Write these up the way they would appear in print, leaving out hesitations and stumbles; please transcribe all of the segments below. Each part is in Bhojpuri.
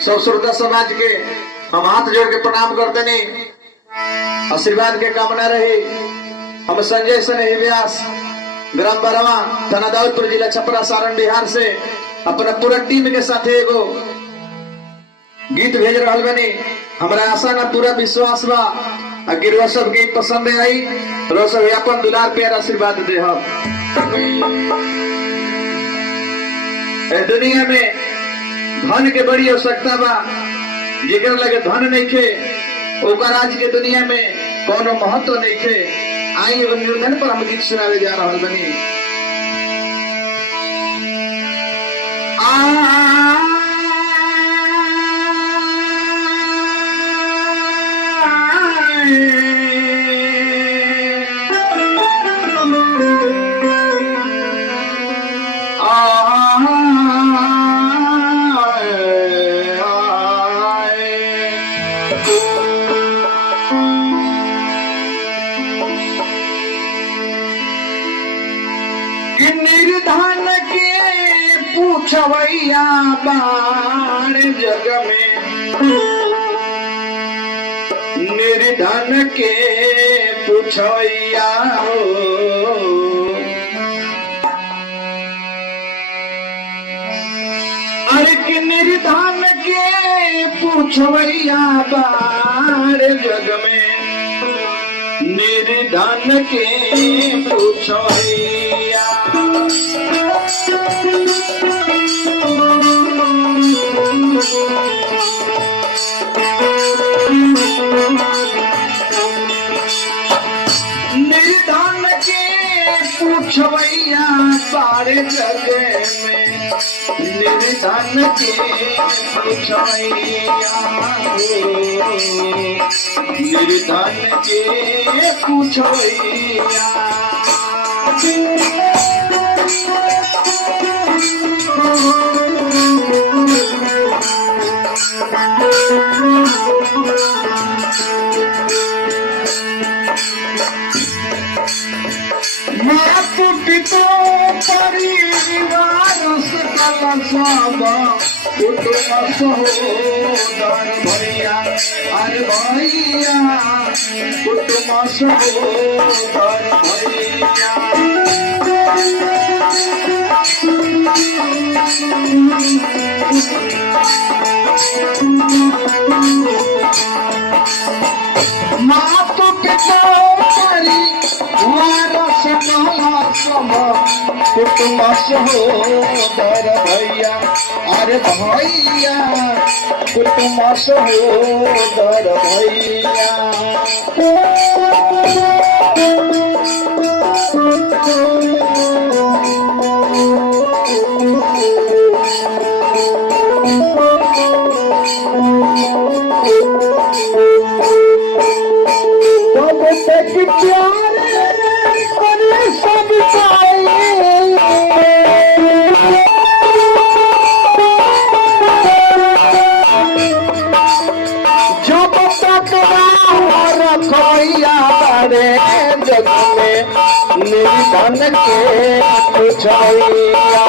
सब श्रोता समाज के हम हाथ जोड़ के प्रणाम करते नहीं, आशीर्वाद के कामना रही। हम संजय स्नेही व्यास, ग्राम बरवा, थाना दाऊदपुर, जिला छपरा, सारण, बिहार से अपना पूरा टीम के साथ एगो गीत भेज रहा बनी। हमारा आशा ना पूरा विश्वास बा कि रोज सब गीत पसंद आई, रोज सब अपन दुलार प्यार आशीर्वाद दे। दुनिया में धन के बड़ी आवश्यकता बा, जेकर लगे धन नहीं खे ओकर आज के दुनिया में कोनो महत्व नहीं खे। आई एगो निर्धन पर हम गीत सुनावे जा रहा बनी। निर्धन के पूछवैया बाण जग में, निर्धन के पूछवैया हो। अरे कि निर्धन के पूछवैया बाण जग में, निर्धन के पूछवैया। निर्धन के पूछवैया बारे जग में, निर्धन के पूछवैया, निर्धन के पूछवैया। मातु पिता परिवार सकल सब कुटुंब सहोदर भैया, अरे भैया कुटुंब सहोदर भैया। मातु पिता परिवार सकल सब कुटुंब सहोदर भैया, अरे भैया कुटुंब सहोदर भैया। जग में निर्धन के पूछवैया,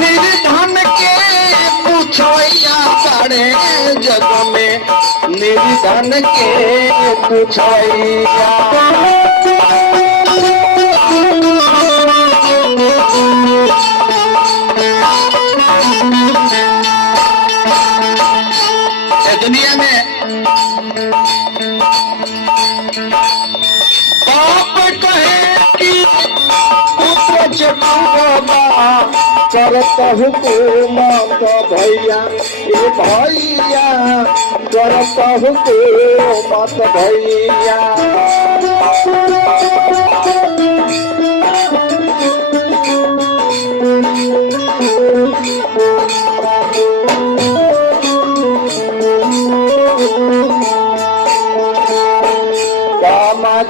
निर्धन के पूछवैया सारे जग में, निर्धन के पूछवैया। दुनिया में बाप कहे कि पुत्र चतुर्बा करत हुकूमत भैया, ये भैया करत हुकूमत भैया।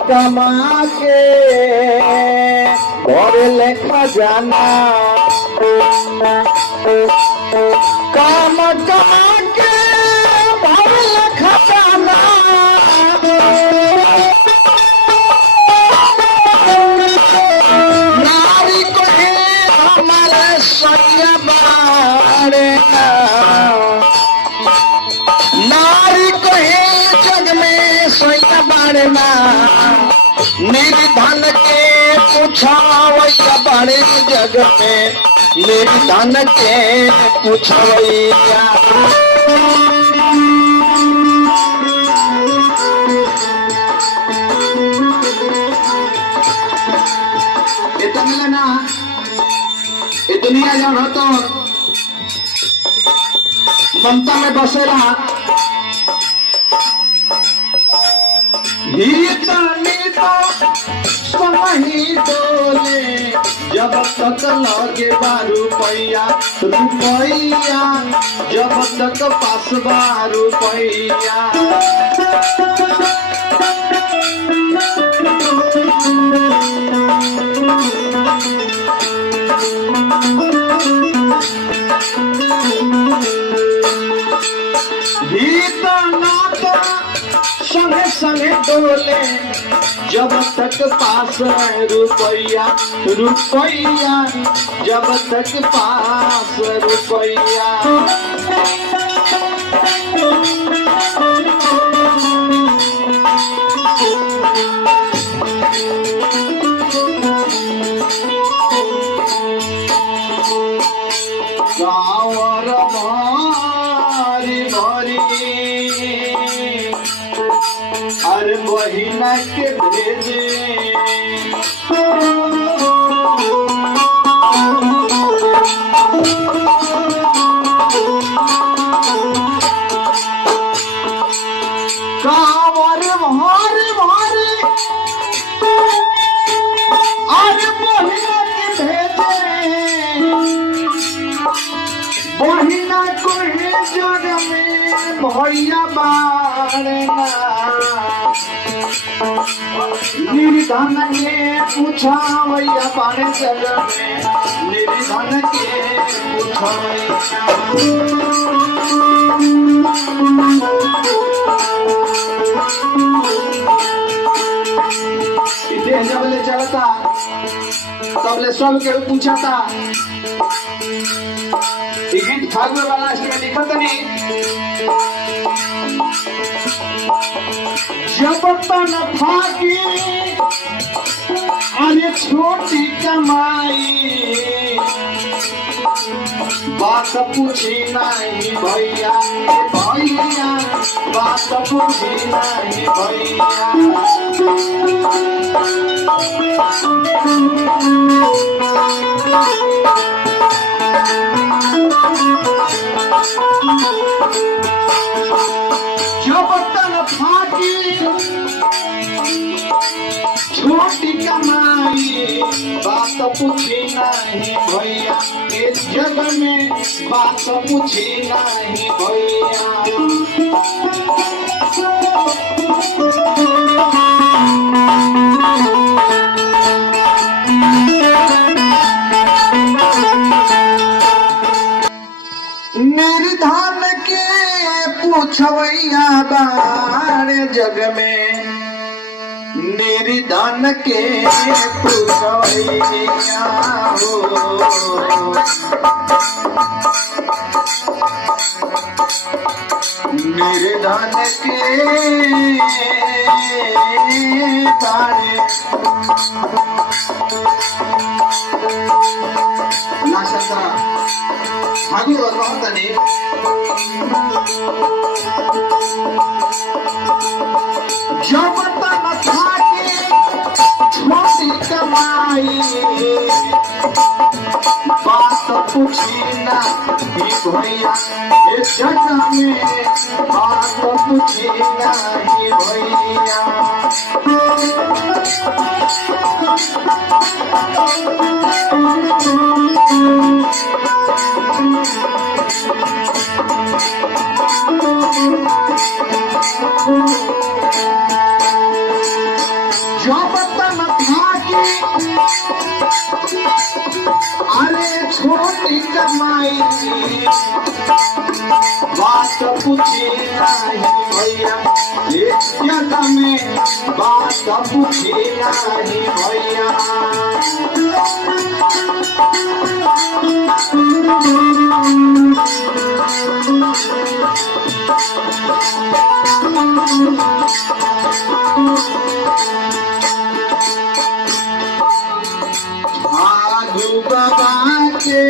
कमा के घर लेखा जाना, काम कमा के घर लेखा जाना। ना निर्धन के पूछवैया बड़े जग में निर्धन के पूछवैया इतना ना ये दुनिया जब हो तो ममता में बसेला ही तो समही डोले जब तक लगे रुपया रुपया जब तक पास रुपया संगे संगे डोले जब तक पास रुपया रुपया जब तक पास रुपया गावर भारी भारी अरे बहिना के भेजे कांवर भारी भारी अरे बहिना के भेजे बहिना कोई जग में भैया बारना निर्धन के पूछवैया बड़े जग में निर्धन के पूछवैया देश जब ले चलता तब ले सब के पूछा था गीत फागुन वाला में लिखत नहीं जब तन फाकी अरे छोटी कमाई बात पूछी नहीं भैया भैया बात पूछी नहीं भैया जब तन फाकी छोटी कमाई बात पूछी नहीं भैया इस जग में बात पूछी नहीं भैया निर्धन के पूछवैया बारे जग में निर्धन के पूछवैया हो निर्धन के बारे लाशा हागू बहुत नहीं जब तक खाके छोटी कमाई बात पूछी ना भैया इस जग में बात पूछी नहीं भैया जब तक खाके अरे छोटी कमाई बात पूछी नहीं भैया इस जग में बात पूछी नहीं भैया आगू बाबा के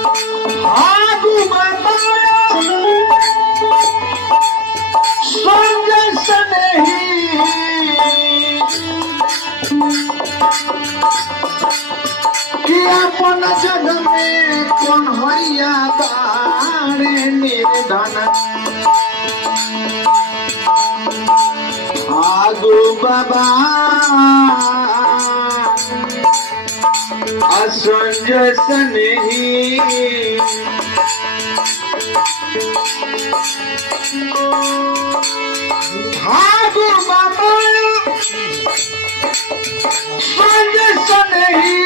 आगू बाबा संग सनही कि अपन जग में कौन हैया बारे निर्धन आगू बाबा असंज सनही आगू बाबा संज सनही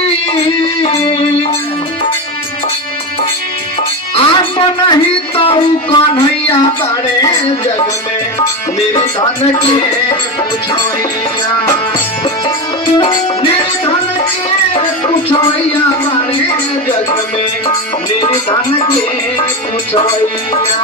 आप नहीं तो कन्हैया तारे जग में निर्धन के पूछैया निर्धन के पूछैया तारे जग में निर्धन के पूछैया